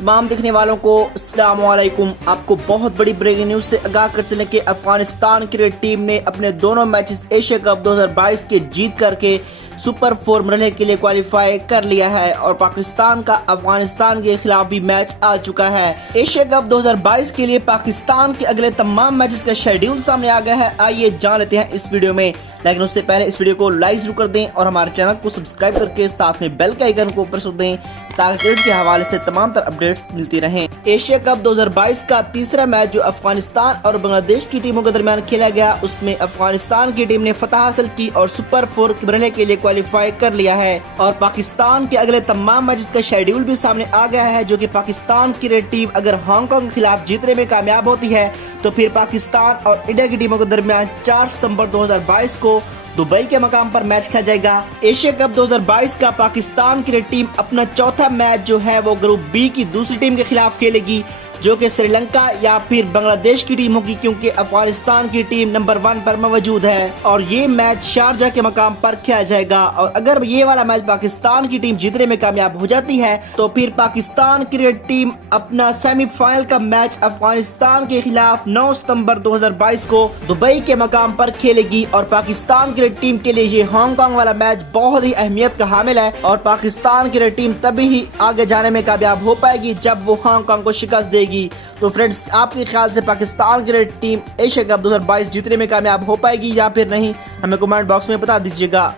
तमाम देखने वालों को अस्सलाम वालेकुम। आपको बहुत बड़ी ब्रेकिंग न्यूज से आगाह कर चलें कि अफगानिस्तान क्रिकेट टीम ने अपने दोनों मैचेस एशिया कप 2022 के जीत करके सुपर 4 मरहले के लिए क्वालिफाई कर लिया है और पाकिस्तान का अफगानिस्तान के खिलाफ भी मैच आ चुका है। एशिया कप 2022 के लिए पाकिस्तान के अगले तमाम मैचेस का शेड्यूल सामने आ गया है। आइए जान लेते हैं इस वीडियो में, लेकिन उससे पहले इस वीडियो को लाइक जरूर कर दें और हमारे चैनल को सब्सक्राइब करके साथ में बेल के आइकन को प्रेस कर दें ताकि क्रिकेट के हवाले से तमाम तरह अपडेट्स मिलती रहें। एशिया कप 2022 का तीसरा मैच जो अफगानिस्तान और बांग्लादेश की टीमों के दरमियान खेला गया, उसमें अफगानिस्तान की टीम ने फतह हासिल की और सुपर 4 के मरहले के लिए क्वालिफाई कर लिया है। और पाकिस्तान के अगले तमाम मैचेस का शेड्यूल भी सामने आ गया है, जो कि पाकिस्तान क्रिकेट टीम अगर हांगकांग के खिलाफ जीतने में कामयाब होती है तो फिर पाकिस्तान और इंडिया की टीमों के दरमियान 4 सितंबर 2022 को दुबई के मकाम पर मैच खेला जाएगा। एशिया कप 2022 का पाकिस्तान क्रिकेट टीम अपना चौथा मैच जो है वो ग्रुप बी की दूसरी टीम के खिलाफ खेलेगी, जो कि श्रीलंका या फिर बांग्लादेश की टीम होगी, क्योंकि अफगानिस्तान की टीम नंबर 1 पर मौजूद है और ये मैच शारजा के मकाम पर खेला जाएगा। और अगर ये वाला मैच पाकिस्तान की टीम जीतने में कामयाब हो जाती है तो फिर पाकिस्तान क्रिकेट टीम अपना सेमीफाइनल का मैच अफगानिस्तान के खिलाफ 9 सितंबर 2022 को दुबई के मकाम पर खेलेगी। और पाकिस्तान क्रिकेट टीम के लिए ये हांगकांग वाला मैच बहुत ही अहमियत का हामिल है और पाकिस्तान क्रिकेट टीम तभी ही आगे जाने में कामयाब हो पाएगी जब वो हांगकांग को शिकस्त देगी। तो फ्रेंड्स, आपके ख्याल से Pakistan cricket team Asia cup 2022 जीतने में कामयाब हो पाएगी या फिर नहीं, हमें कमेंट बॉक्स में बता दीजिएगा।